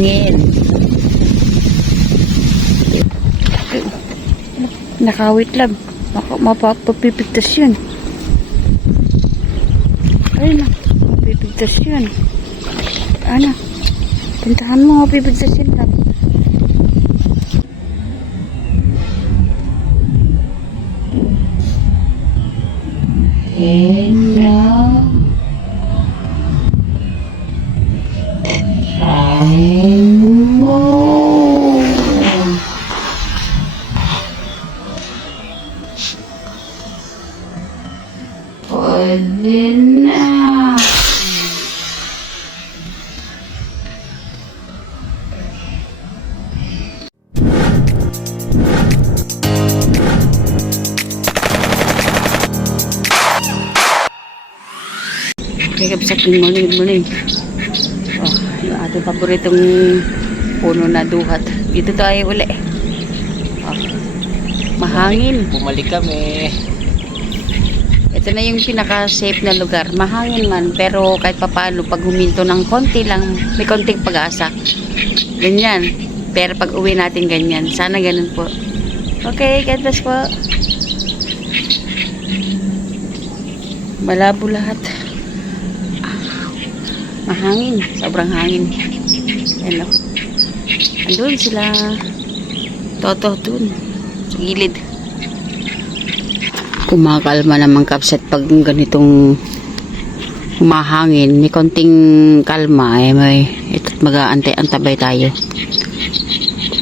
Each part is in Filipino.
mahangin. Nakawit lang. Mapapipigtas yun. Ayun na. Mapipigtas yun. Ano? Puntahan mo, mapipigtas yun lang. Pwede na. Okay, kapsat, good morning, good morning. Oh, yung ating paboritong puno na duhat. Dito tayo uli. Oh, mahangin. Bumalik kami. Ito na yung pinaka-safe na lugar. Mahangin man, pero kahit papaano, pag huminto ng konti lang, may konting pag-asa. Ganyan. Pero pag uwi natin ganyan. Sana ganun po. Okay, God bless po. Malabo lahat. Mahangin. Sobrang hangin. Hello. Andun sila. Toto dun. Sa gilid. Kumakalma naman kapsat pag ganitong humahangin. May konting kalma. May ito't mag-aantay-antabay tayo.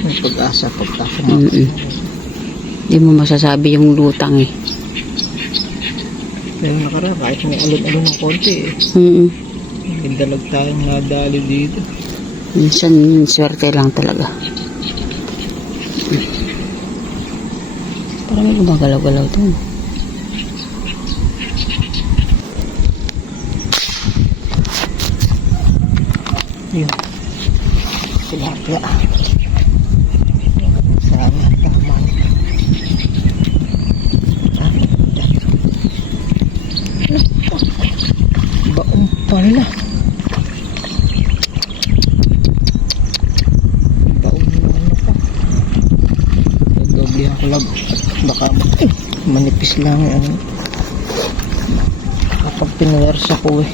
May pag-asa pagkasa. Hindi mo masasabi yung lutang eh. Pero nakaraan, kahit may alon-alon ng konti eh. Pindalag tayong nadali dito. Minsan swerte lang talaga. Parang may gumagalaw-galaw doon. Yun. Tilapia. Sana naman. Baon pala. Baon naman ako. Gabi ako lang. Baka manipis lang yan. Kapag pinuwersa ko eh.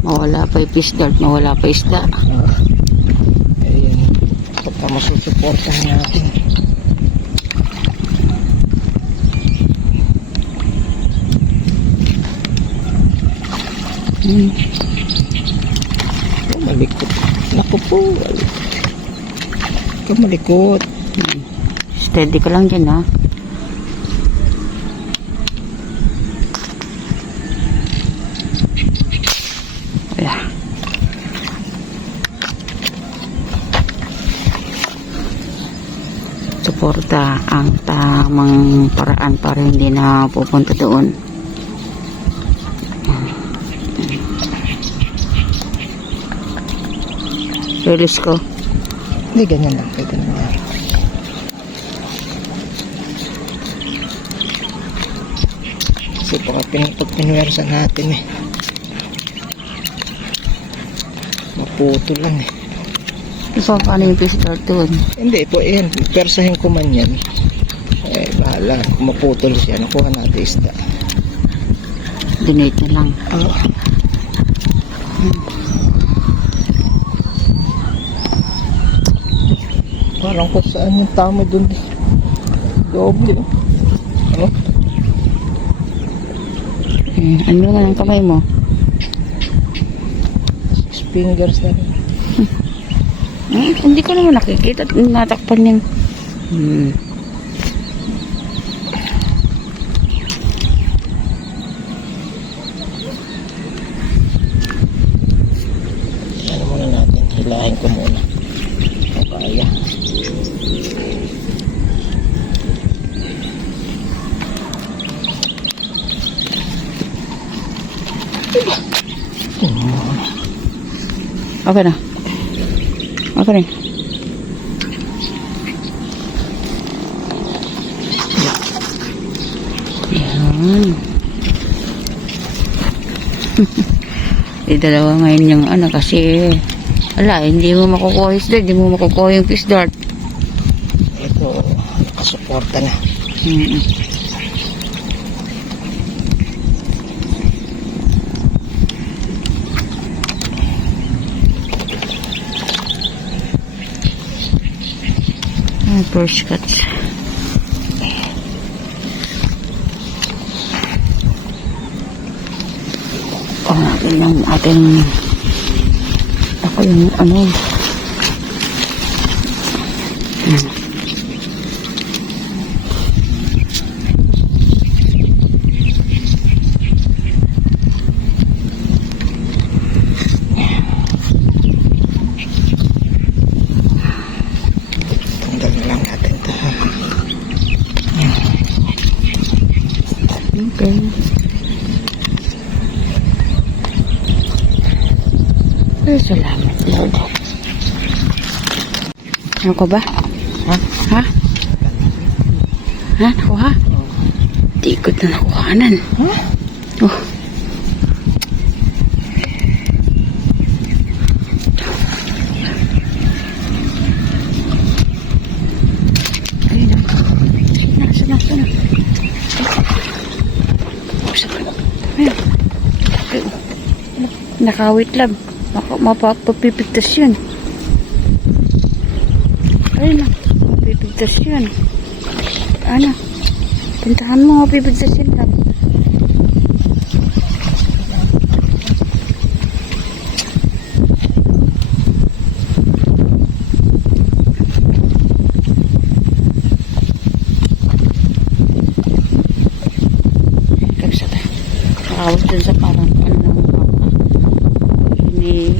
Mawala pa yung fish dart, mawala pa isda. Ayun. Pagka masusuportahan natin. Malikot. Naku po. Malikot. Steady ka lang dyan ha. Ayan. Suporta ang tamang paraan para hindi na pupunta doon. Release ko. Hindi, ganyan lang. Kaya ganyan lang. Kasi baka pinuwersa natin eh. Maputo lang eh. So, paano yung fish dart doon? Hindi po, yan. Persahin ko man yan. Eh, bahala. Kung maputol siya, nakuha natin isda. Donate na lang. Oo. Parang kung saan yung tama dun eh. Doble. Ano? Ano nga ang kamay mo? 6 fingers na rin. Hindi ko naman nakikita. Natakpan yan. Ano muna natin? Hilahin ko muna. Kaya. Okay na. Okay na. Yan. Dalawa ngayon yung ano kasi Ala, hindi mo makukuha yung dart, hindi mo makukuha yung fish dart. Ito, nakasuporta na. First cuts. Natin yung ating ako yung ano Tanggal na lang natin ito. okay. Ay, salamat Lord. Ano ko ba? Ha? Ha? Ha? Nakuha? Tikot na nakuhanan. Ha? Oh. Ayun na. Sana. Ayun. Nakawit lang. Mapapipigtas yun. Ayun na. Mapipigtas yun. Ano? Puntahan mo, mapipigtas yun lang. Nakawit dun sa parang ano lang. Ini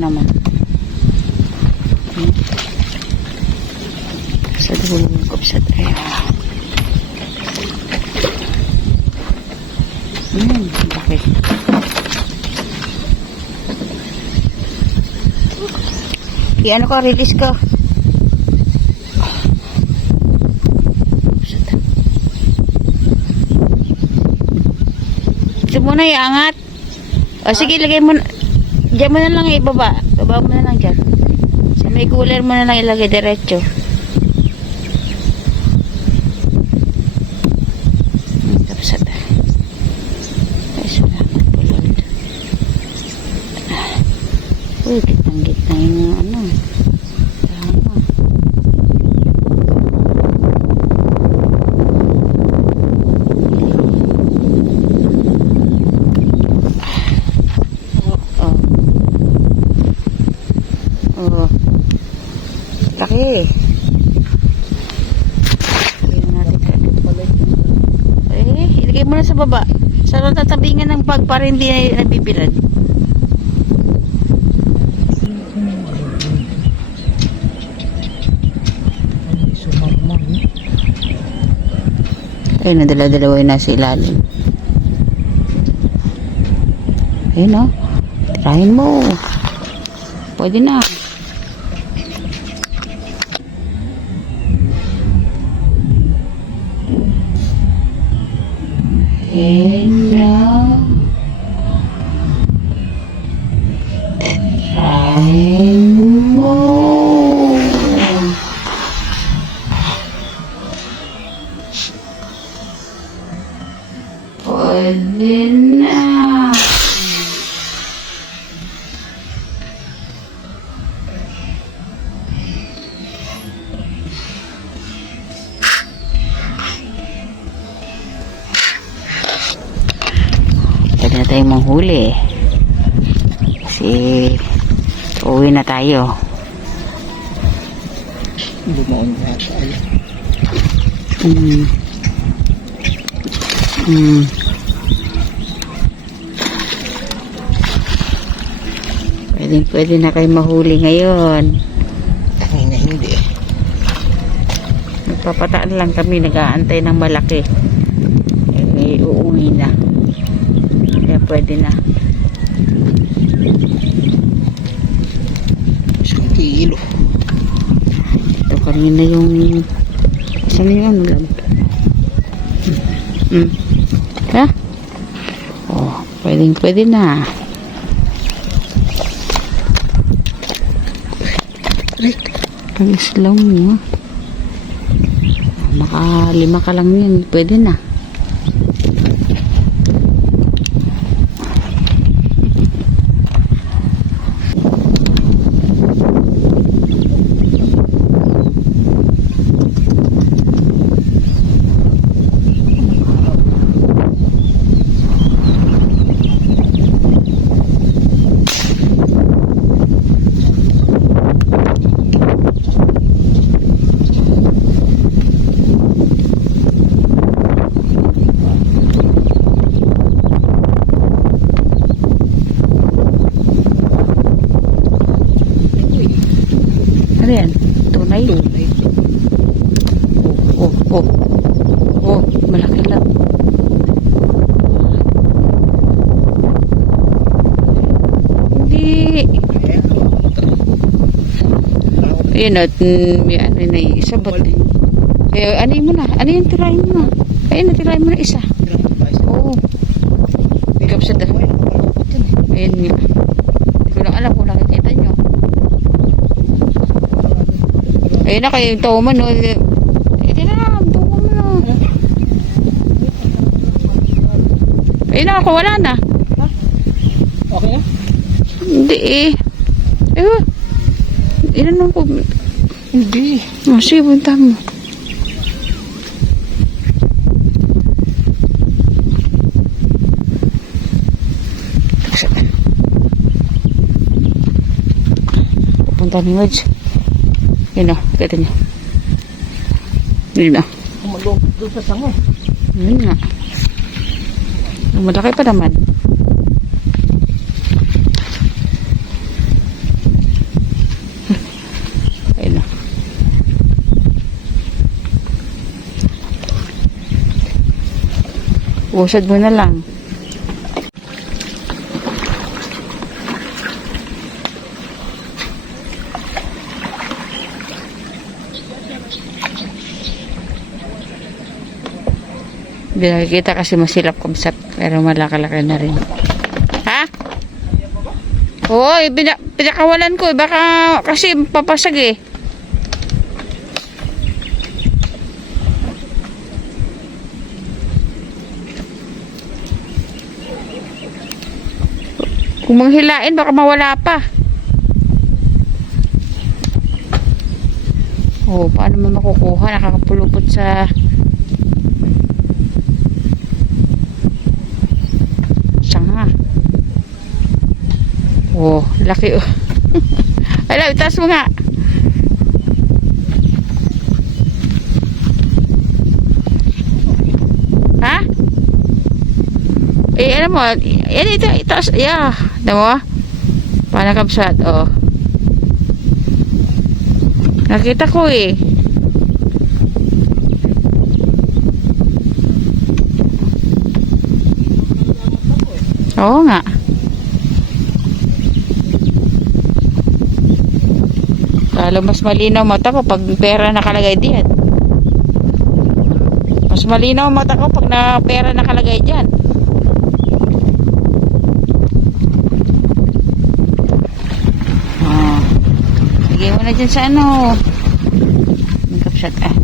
naman. Sa dulo ng kapsat. Bakit? Iano ko, release ko. Ito muna iangat. O sige, lagay mo. Diyan mo na lang ibaba. Baba mo na lang dyan. Sa may cooler mo na lang ilagay diretso. Kapsat. Ay, salamat po Lord. Uy, gitang-gitna yung ano. Tama. Oh. Laki. Ilagay mo na sa baba. Sa tatabingan ng bag para hindi na nabibilad. Ayun, nadala-dalawa yung nasa ilalim. Ayun o. Tirahin mo. Pwede na. Hello. Tirahin mo. Pwede na. Pwede na tayong manghuli. Kasi uwi na tayo. Lumaon na tayo. Pwede na kayo mahuli ngayon. Tangina hindi. Papataan lang kami, nag-aantay ng malaki. Eh, uuwi na. Kaya pwede na. Isang kilo. Ito kanina yung saan yung ano lang. Ha? Oh, pwede na. Pag-slow mo. Naka-5 ka lang yun. Pwede na. Ano yan? Tunay? Tunay. Oh, malaki lang. Hindi. Ayun o, may ano na yung isa. Ba't? Eh, ano mo na? Ano yung tirahin mo na? Ayun, natirahin mo na isa. Oo. Bigap sa da. Ayun nga. Hindi ko lang alam kung nakikita nyo. Ayun na kayo yung tawman o. Hindi na, tawman mo na. Ayun na ako, wala na. Okay na? Hindi eh. Ayun. Ilan ko. Hindi. Sige, punta mo. Pupunta ni Wedge. Yun o, kita niyo. Yun o. Kumalobot doon sa sango. Yun nga. Malaki pa naman. Ayun o. Usad mo na lang. Hindi nakikita kasi masilap kumsat. Pero malaki-laki na rin. Ha? Oo, pinakawalan ko. Baka kasi papasag eh. Kung manghilain, baka mawala pa. Oo, paano mo makukuha? Nakakapulupot sa sanga. Oh, laki oh. Ala, itaas mo nga. Ha? Eh, alam mo, yan itaas. Yeah. Alam mo? Panakabsat, oh. Nakita ko eh. Oo nga. Lalo mas malinaw mata ko pag pera nakalagay diyan. Mas malinaw mata ko pag pera nakalagay diyan. Ah. Lagay mo na dyan sa ano. Magkapsat ah.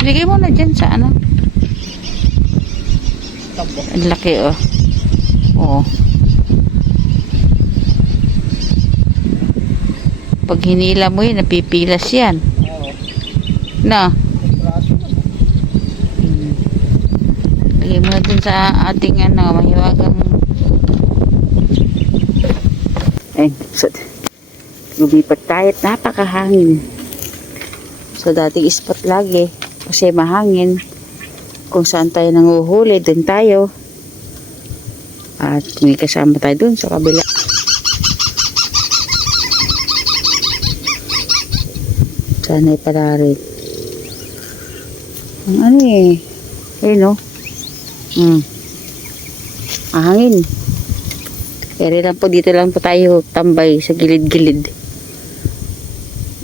Lagay mo na dyan sa ano. Ang laki oh. Oo. Pag hinila mo yun, napipilas yan. No? Lagay mo na dyan sa ating ano, mahiwagang lumipat tayo at napakahangin. So dating spot lagi kasi mahangin. Kung saan tayo nanguhuli, dun tayo. At may kasama tayo dun sa kabila. Sana'y pala rin. Ang ano eh. Ayun o. Ahangin. Kaya lang po, dito lang po tayo tambay sa gilid-gilid.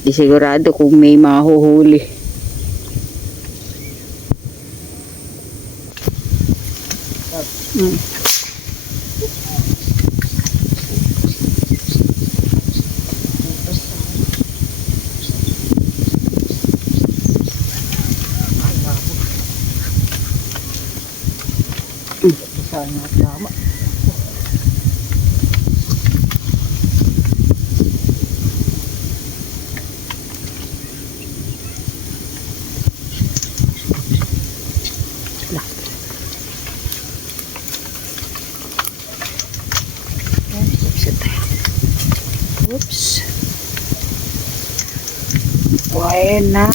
Di sigurado kung may mahuhuli. Sana at tama. Oops. Buena.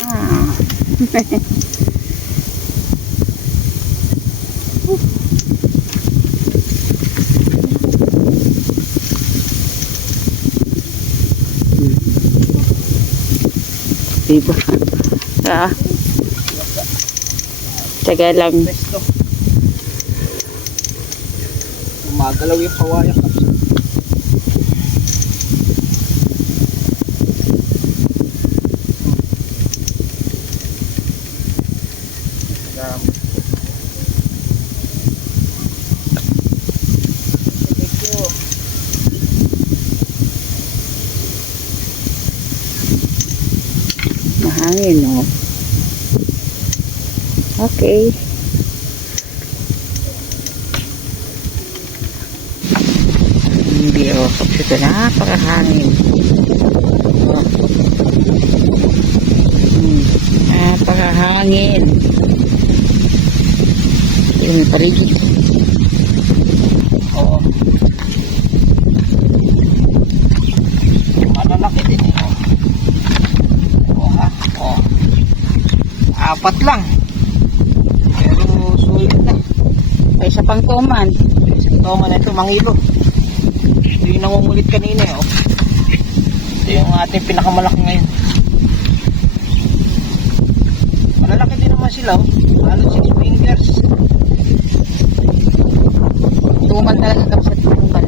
Diba? Taga lang. Pesto. Gumagalaw yung kawayan ka. Mahangin, no? Okay. Hindi ako kapsito. Napakahangin. Napakahangin. Yung may parigid. Oo. Malalaki din yun. Oo ha. Oo. Apat lang. Pero sulit na. Ay, sa pangtuman. Isang taong na ito, mangilo. Ito yung nangungulit kanina eh. Oh. Ito yung ating pinakamalaki ngayon. Malalaki din naman sila. Oh. Halos 6 fingers. Tuman talaga kami sa tuman.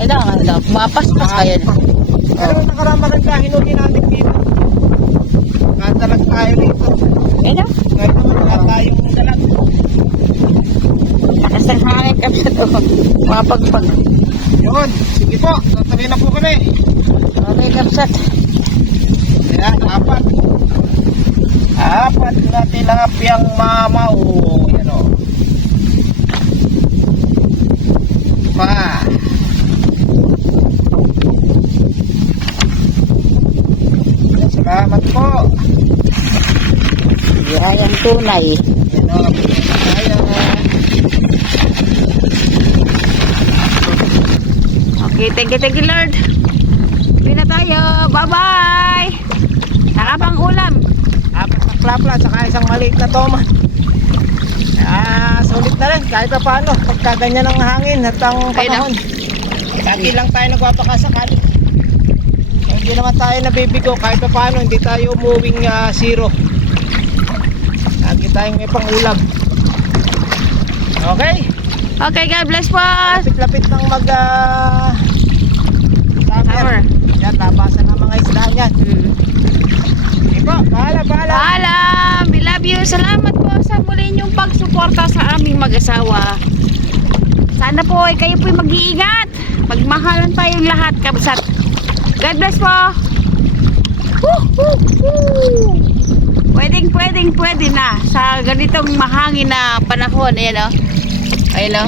Ay, lang. Mapaspas kaya na. Pero nakarama rin tayo hinuli natin dito. Katalag tayo rito. Ay, na. Kahit naman wala tayong dalag. Lakas ng hangin kami sa to. Mapagpag. Yun, sige po, tatabi na po kami. Okay, kapsat. Ayan, apat. Apat na tilapiyang mamaw. Yan o. Pa. Salamat po. Biyayang tunay. Yan o, tayo. Okay, thank you, Lord. Uwi na tayo. Bye-bye. Nakapang ulam. Apat na klapla, saka isang maliit na toma. Sulit na rin, kahit pa paano. Pagka ganyan ang hangin at ang panahon. Lagi lang tayo nagpapakasakali. Hindi naman tayo nabibigo, kahit pa paano. Hindi tayo umuwing zero. Lagi tayong may pangulam. Okay? Okay, God bless po. Lapit-lapit ng summer. Yan, labasan ng mga isda yan. Sige po, bahala. Paalam. We love you. Salamat po sa muli niyong pagsuporta sa aming mag-asawa. Sana po ay kayo po mag-iingat. Magmahalan tayong lahat, kabsat. God bless po. Pwede na sa ganitong mahangin na panahon. Ayan o. Ayan o.